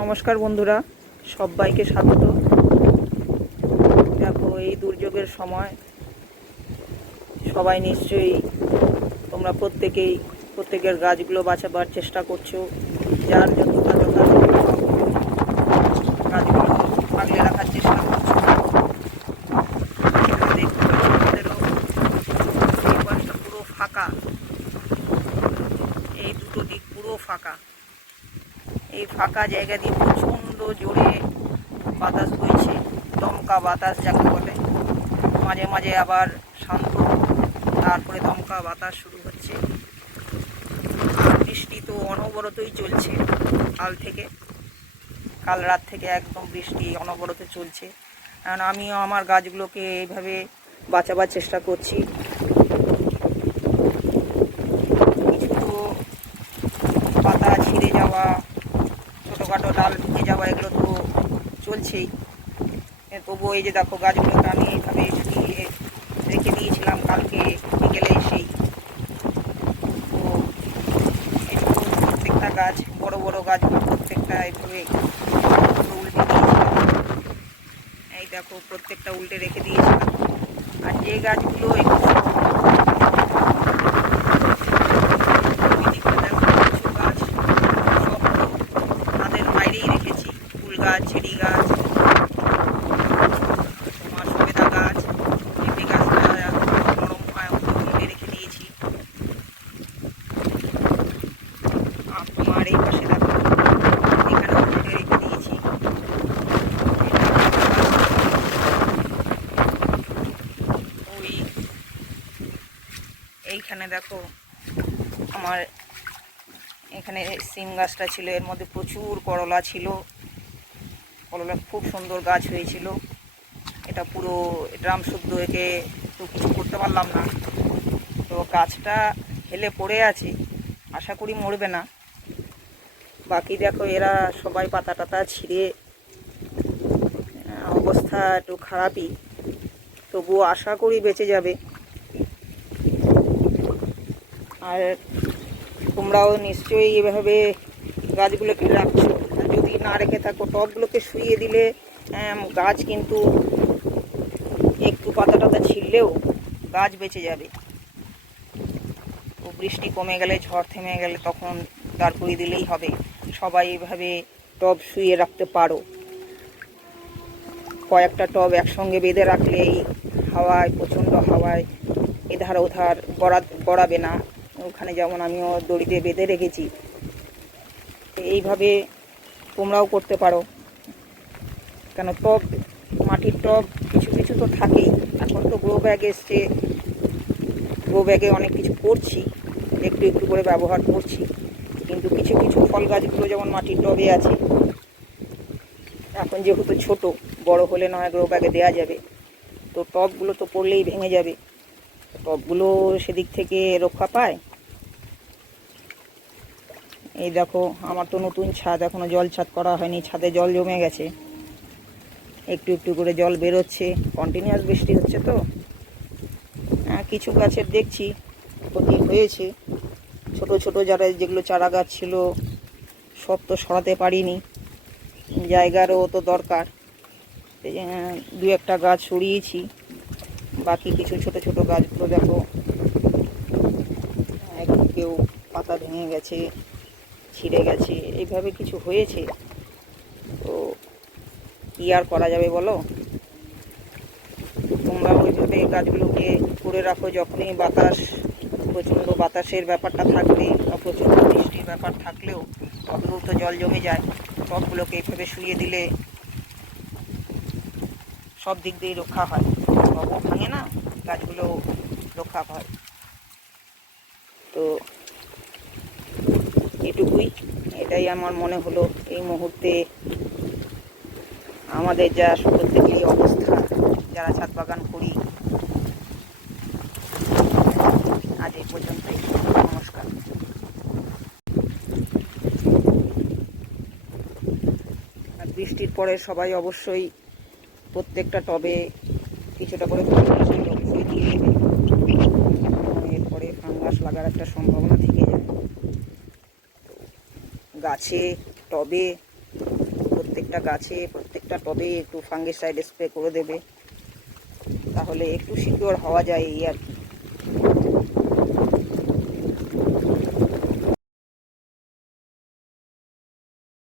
নমস্কার বন্ধুরা, সবাইকে স্বাগত। দেখো, এই দুর্যোগের সময় সবাই নিশ্চয়ই তোমরা প্রত্যেকের গাছগুলো বাঁচাবার চেষ্টা করছো। যার যতটা যথাযথ গাছগুলো আগলে রাখার চেষ্টা করছো। দেখতে পাচ্ছ আমাদেরও এই পাশটা পুরো ফাঁকা, এই দুটো দিক পুরো ফাঁকা। এই ফাঁকা জায়গা দিয়ে প্রচণ্ড জোরে বাতাস বইছে, দমকা বাতাস যাকে বলে। মাঝে মাঝে আবার শান্ত, তারপরে দমকা বাতাস শুরু হচ্ছে। বৃষ্টি তো অনবরতই চলছে কাল রাত থেকে একদম বৃষ্টি অনবরত চলছে। কারণ আমিও আমার গাছগুলোকে এইভাবে বাঁচাবার চেষ্টা করছি। কিছু তো পাতা ছিঁড়ে যাওয়া, ছোটোখাটো ডাল ভেঙে যাওয়া, এগুলো তো চলছেই। তবুও এই যে দেখো, গাছগুলোকে আমি এইভাবে শুকিয়ে রেখে দিয়েছিলাম কালকে বিকেলে এসেই। তো প্রত্যেকটা গাছ, বড় বড় গাছগুলো প্রত্যেকটা এইভাবে উল্টে দিয়েছিলাম। এই দেখো, প্রত্যেকটা উল্টে রেখে দিয়েছিলাম। আর যে গাছগুলো একটু গাছ, ছেড়ি গাছ, তোমার সবেদা গাছ, পেঁপে গাছটা নরম হয় উল্টে রেখে দিয়েছি। আর তোমার এই পাশে দেখো, এখানে উল্টে রেখে দিয়েছি। ওই এইখানে দেখো, আমার এখানে সিম গাছটা ছিল, এর মধ্যে প্রচুর করলা ছিল। করলা খুব সুন্দর গাছ হয়েছিল। এটা পুরো ড্রাম শুদ্ধ, একে তো কিছু করতে পারলাম না। তো গাছটা হেলে পড়ে আছে, আশা করি মরবে না। বাকি দেখো, এরা সবাই পাতা টাতা ছিঁড়ে অবস্থা একটু খারাপই, তবুও আশা করি বেঁচে যাবে। আর তোমরাও নিশ্চয়ই এভাবে গাছগুলোকে রাখছো। যদি না রেখে থাকো, টবগুলোকে শুইয়ে দিলে গাছ কিন্তু একটু পাতা টাতা ছিঁড়লেও গাছ বেঁচে যাবে। তো বৃষ্টি কমে গেলে, ঝড় থেমে গেলে তখন দাঁড় করিয়ে দিলেই হবে। সবাই এইভাবে টব শুইয়ে রাখতে পারো। কয়েকটা টব একসঙ্গে বেঁধে রাখলে এই হাওয়ায়, প্রচণ্ড হাওয়ায় এধার ওধার গড়াবে না। ওখানে যেমন আমিও দড়িতে বেঁধে রেখেছি, এইভাবে তোমরাও করতে পারো। কেন, টব, মাটির টব কিছু কিছু তো থাকেই। এখন তো গ্রো ব্যাগ এসছে, গ্রো ব্যাগে অনেক কিছু করছি, একটু একটু করে ব্যবহার করছি। কিন্তু কিছু কিছু ফল গাছগুলো যেমন মাটির টবে আছে, এখন যেহেতু ছোট, বড় হলে নয় গ্রো ব্যাগে দেওয়া যাবে। তো টবগুলো তো পড়লেই ভেঙে যাবে, টবগুলো সেদিক থেকে রক্ষা পায়। এই দেখো, আমার তো নতুন ছাদ, এখনও জল ছাদ করা হয়নি, ছাদে জল জমে গেছে, একটু একটু করে জল বেরোচ্ছে। কন্টিনিউয়াস বৃষ্টি হচ্ছে তো। কিছু গাছের দেখছি ক্ষতি হয়েছে, ছোট ছোট যেগুলো চারা গাছ ছিল সব তো সরাতে পারিনি, জায়গারও তো দরকার। দু একটা গাছ সরিয়েছি, বাকি কিছু ছোট ছোট গাছগুলো দেখো কেউ পাতা ভেঙে গেছে, ছিঁড়ে গেছে, এইভাবে কিছু হয়েছে। তো কী আর করা যাবে বলো। তোমরা ওইভাবে গাছগুলোকে করে রাখো। যখনই প্রচণ্ড বাতাসের ব্যাপারটা থাকবে বা প্রচণ্ড বৃষ্টির ব্যাপার থাকলেও টবগুলো তো জল জমে যায়। টবগুলোকে এইভাবে শুইয়ে দিলে সব দিক দিয়েই রক্ষা হয়, টবও ভাঙে না, গাছগুলো রক্ষা হয়। তো এটুকুই, এটাই আমার মনে হলো এই মুহূর্তে আমাদের যা প্রত্যেকেরই অবস্থা, যারা ছাদ বাগান করি। আজ এই পর্যন্তই, নমস্কার। আর বৃষ্টির পরে সবাই অবশ্যই প্রত্যেকটা টবে কিছুটা করে অবশ্যই দিয়ে দেবে, এরপরে ফাঙ্গাস লাগার একটা সম্ভাবনা থেকে যায়। গাছে, টবে প্রত্যেকটা গাছে প্রত্যেকটা টবে একটু ফাঙ্গিসাইড স্প্রে করে দেবে, তাহলে একটু সিকিওর হওয়া যায় এই আর কি।